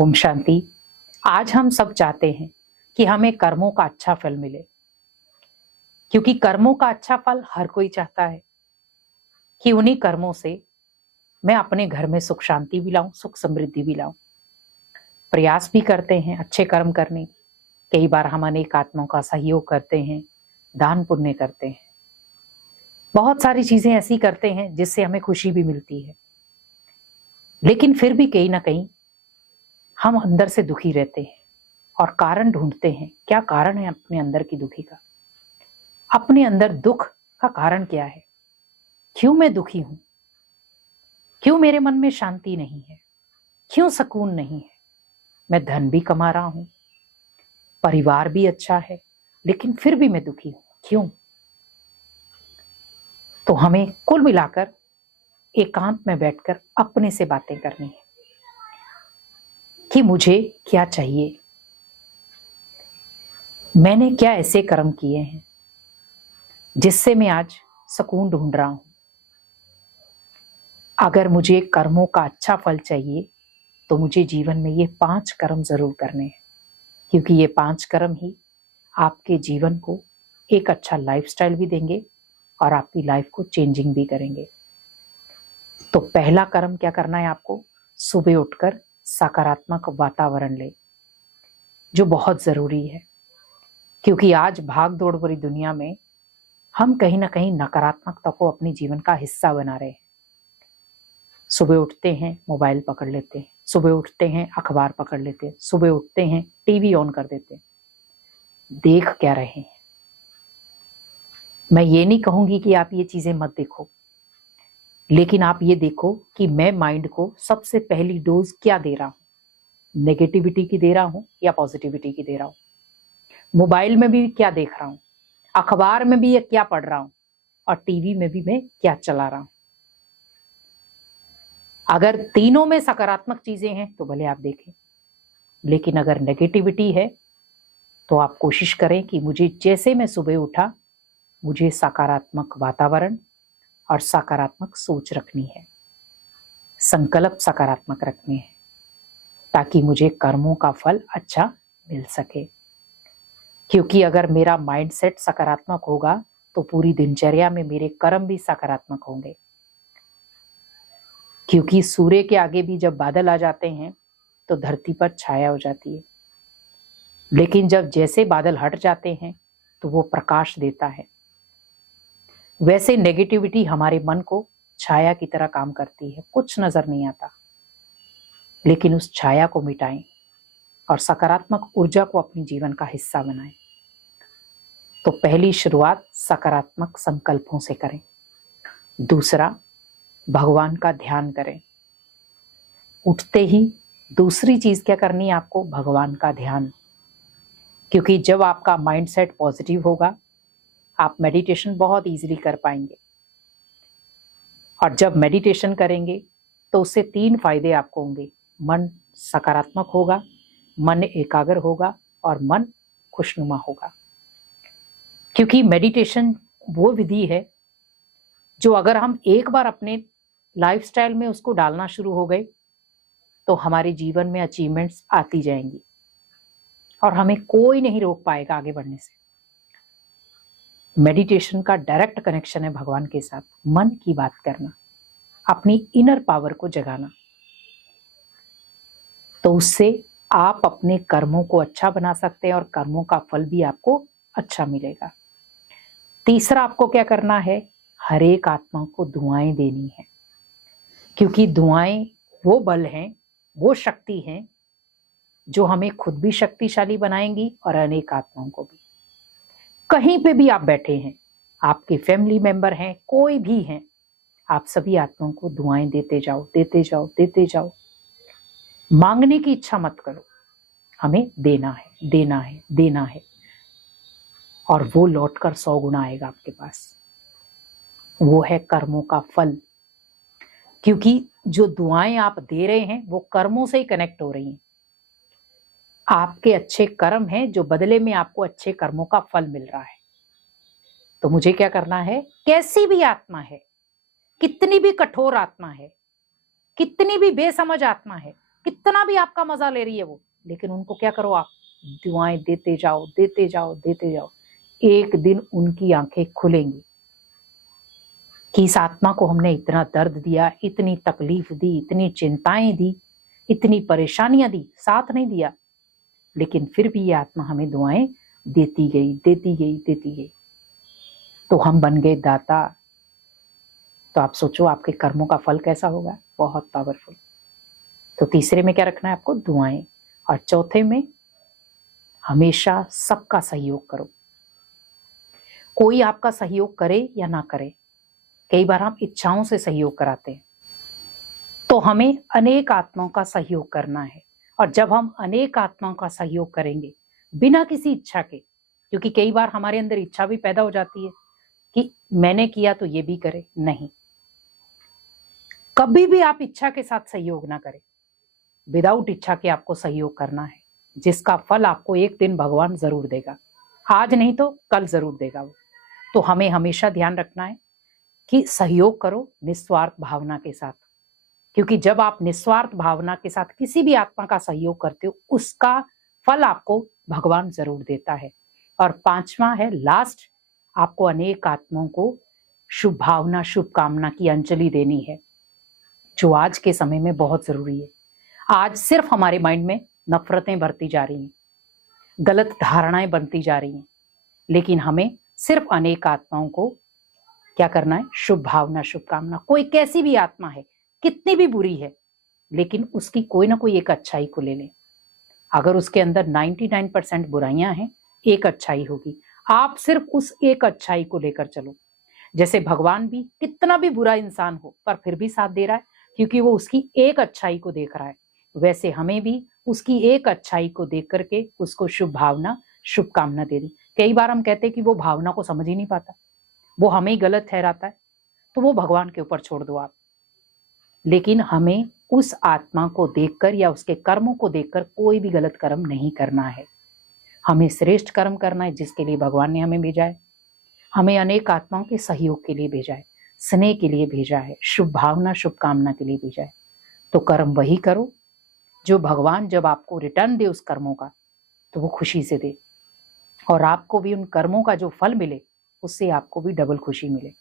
ओम शांति। आज हम सब चाहते हैं कि हमें कर्मों का अच्छा फल मिले, क्योंकि कर्मों का अच्छा फल हर कोई चाहता है कि उन्हीं कर्मों से मैं अपने घर में सुख शांति भी लाऊं, सुख समृद्धि भी लाऊं। प्रयास भी करते हैं अच्छे कर्म करने। कई बार हम अनेक आत्माओं का सहयोग करते हैं, दान पुण्य करते हैं, बहुत सारी चीजें ऐसी करते हैं जिससे हमें खुशी भी मिलती है। लेकिन फिर भी कहीं ना कहीं हम अंदर से दुखी रहते हैं और कारण ढूंढते हैं, क्या कारण है अपने अंदर की दुखी का। अपने अंदर दुख का कारण क्या है? क्यों मैं दुखी हूं? क्यों मेरे मन में शांति नहीं है? क्यों सुकून नहीं है? मैं धन भी कमा रहा हूं, परिवार भी अच्छा है, लेकिन फिर भी मैं दुखी हूं, क्यों? तो हमें कुल मिलाकर एकांत में बैठकर अपने से बातें करनी है कि मुझे क्या चाहिए, मैंने क्या ऐसे कर्म किए हैं जिससे मैं आज सुकून ढूंढ रहा हूं। अगर मुझे कर्मों का अच्छा फल चाहिए तो मुझे जीवन में ये 5 कर्म जरूर करने हैं, क्योंकि ये 5 कर्म ही आपके जीवन को एक अच्छा लाइफस्टाइल भी देंगे और आपकी लाइफ को चेंजिंग भी करेंगे। तो पहला कर्म क्या करना है आपको? सुबह उठकर सकारात्मक वातावरण ले, जो बहुत जरूरी है, क्योंकि आज भाग दौड़ भरी दुनिया में हम कहीं ना कहीं नकारात्मकता को अपने जीवन का हिस्सा बना रहे हैं। सुबह उठते हैं मोबाइल पकड़ लेते हैं, सुबह उठते हैं अखबार पकड़ लेते हैं, सुबह उठते हैं टीवी ऑन कर देते हैं। देख क्या रहे हैं? मैं ये नहीं कहूंगी कि आप ये चीजें मत देखो, लेकिन आप ये देखो कि मैं माइंड को सबसे पहली डोज क्या दे रहा हूं, नेगेटिविटी की दे रहा हूं या पॉजिटिविटी की दे रहा हूं। मोबाइल में भी क्या देख रहा हूं, अखबार में भी ये क्या पढ़ रहा हूं, और टीवी में भी मैं क्या चला रहा हूं। अगर तीनों में सकारात्मक चीजें हैं तो भले आप देखें, लेकिन अगर नेगेटिविटी है तो आप कोशिश करें कि मुझे जैसे मैं सुबह उठा, मुझे सकारात्मक वातावरण और सकारात्मक सोच रखनी है, संकल्प सकारात्मक रखने हैं, ताकि मुझे कर्मों का फल अच्छा मिल सके। क्योंकि अगर मेरा माइंडसेट सकारात्मक होगा तो पूरी दिनचर्या में मेरे कर्म भी सकारात्मक होंगे। क्योंकि सूर्य के आगे भी जब बादल आ जाते हैं तो धरती पर छाया हो जाती है, लेकिन जब जैसे बादल हट जाते हैं तो वो प्रकाश देता है। वैसे नेगेटिविटी हमारे मन को छाया की तरह काम करती है, कुछ नजर नहीं आता, लेकिन उस छाया को मिटाएं और सकारात्मक ऊर्जा को अपने जीवन का हिस्सा बनाएं। तो पहली शुरुआत सकारात्मक संकल्पों से करें। दूसरा, भगवान का ध्यान करें। उठते ही दूसरी चीज क्या करनी है आपको? भगवान का ध्यान। क्योंकि जब आपका माइंडसेट पॉजिटिव होगा, आप मेडिटेशन बहुत इजीली कर पाएंगे। और जब मेडिटेशन करेंगे तो उससे 3 फायदे आपको होंगे। मन सकारात्मक होगा, मन एकाग्र होगा और मन खुशनुमा होगा। क्योंकि मेडिटेशन वो विधि है जो अगर हम एक बार अपने लाइफस्टाइल में उसको डालना शुरू हो गए तो हमारे जीवन में अचीवमेंट्स आती जाएंगी और हमें कोई नहीं रोक पाएगा आगे बढ़ने से। मेडिटेशन का डायरेक्ट कनेक्शन है भगवान के साथ। मन की बात करना, अपनी इनर पावर को जगाना, तो उससे आप अपने कर्मों को अच्छा बना सकते हैं और कर्मों का फल भी आपको अच्छा मिलेगा। तीसरा, आपको क्या करना है? हर एक आत्मा को दुआएं देनी है, क्योंकि दुआएं वो बल हैं, वो शक्ति हैं जो हमें खुद भी शक्तिशाली बनाएंगी और अनेक आत्माओं को भी। कहीं पे भी आप बैठे हैं, आपके फैमिली मेंबर हैं, कोई भी हैं, आप सभी आत्माओं को दुआएं देते जाओ, देते जाओ, देते जाओ। मांगने की इच्छा मत करो, हमें देना है, देना है, देना है, और वो लौटकर 100 गुना आएगा आपके पास। वो है कर्मों का फल। क्योंकि जो दुआएं आप दे रहे हैं वो कर्मों से ही कनेक्ट हो रही हैं। आपके अच्छे कर्म हैं जो बदले में आपको अच्छे कर्मों का फल मिल रहा है। तो मुझे क्या करना है? कैसी भी आत्मा है, कितनी भी कठोर आत्मा है, कितनी भी बेसमझ आत्मा है, कितना भी आपका मजा ले रही है वो, लेकिन उनको क्या करो आप, दुआएं देते जाओ देते जाओ देते जाओ। एक दिन उनकी आंखें खुलेंगी कि इस आत्मा को हमने इतना दर्द दिया, इतनी तकलीफ दी, इतनी चिंताएं दी, इतनी परेशानियां दी, साथ नहीं दिया, लेकिन फिर भी ये आत्मा हमें दुआएं देती गई देती गई देती गई। तो हम बन गए दाता। तो आप सोचो आपके कर्मों का फल कैसा होगा, बहुत पावरफुल। तो तीसरे में क्या रखना है आपको, दुआएं। और चौथे में हमेशा सबका सहयोग करो। कोई आपका सहयोग करे या ना करे, कई बार हम इच्छाओं से सहयोग कराते हैं, तो हमें अनेक आत्माओं का सहयोग करना है। और जब हम अनेक आत्माओं का सहयोग करेंगे बिना किसी इच्छा के, क्योंकि कई बार हमारे अंदर इच्छा भी पैदा हो जाती है कि मैंने किया तो ये भी करे, नहीं, कभी भी आप इच्छा के साथ सहयोग ना करें। विदाउट इच्छा के आपको सहयोग करना है, जिसका फल आपको एक दिन भगवान जरूर देगा, आज नहीं तो कल जरूर देगा वो। तो हमें हमेशा ध्यान रखना है कि सहयोग करो निस्वार्थ भावना के साथ, क्योंकि जब आप निस्वार्थ भावना के साथ किसी भी आत्मा का सहयोग करते हो, उसका फल आपको भगवान जरूर देता है। और पांचवा है लास्ट, आपको अनेक आत्माओं को शुभ भावना शुभकामना की अंजलि देनी है, जो आज के समय में बहुत जरूरी है। आज सिर्फ हमारे माइंड में नफरतें बढ़ती जा रही हैं, गलत धारणाएं बनती जा रही हैं, लेकिन हमें सिर्फ अनेक आत्माओं को क्या करना है, शुभ भावना शुभकामना। कोई कैसी भी आत्मा है, कितनी भी बुरी है, लेकिन उसकी कोई ना कोई एक अच्छाई को ले लें। अगर उसके अंदर 99% बुराइयां हैं, एक अच्छाई होगी, आप सिर्फ उस एक अच्छाई को लेकर चलो। जैसे भगवान भी कितना भी बुरा इंसान हो पर फिर भी साथ दे रहा है, क्योंकि वो उसकी एक अच्छाई को देख रहा है। वैसे हमें भी उसकी एक अच्छाई को देख करके उसको शुभ भावना शुभकामना देनी। कई बार हम कहते हैं कि वो भावना को समझ ही नहीं पाता, वो हमें ही गलत ठहराता है, तो वो भगवान के ऊपर छोड़ दो आप। लेकिन हमें उस आत्मा को देखकर या उसके कर्मों को देखकर कोई भी गलत कर्म नहीं करना है। हमें श्रेष्ठ कर्म करना है, जिसके लिए भगवान ने हमें भेजा है। हमें अनेक आत्माओं के सहयोग के लिए भेजा है, स्नेह के लिए भेजा है, शुभ भावना शुभकामना के लिए भेजा है। तो कर्म वही करो जो भगवान जब आपको रिटर्न दे उस कर्मों का, तो वो खुशी से दे, और आपको भी उन कर्मों का जो फल मिले उससे आपको भी डबल खुशी मिले।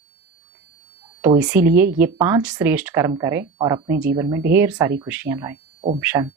तो इसीलिए ये 5 श्रेष्ठ कर्म करें और अपने जीवन में ढेर सारी खुशियां लाएं। ओम शांति।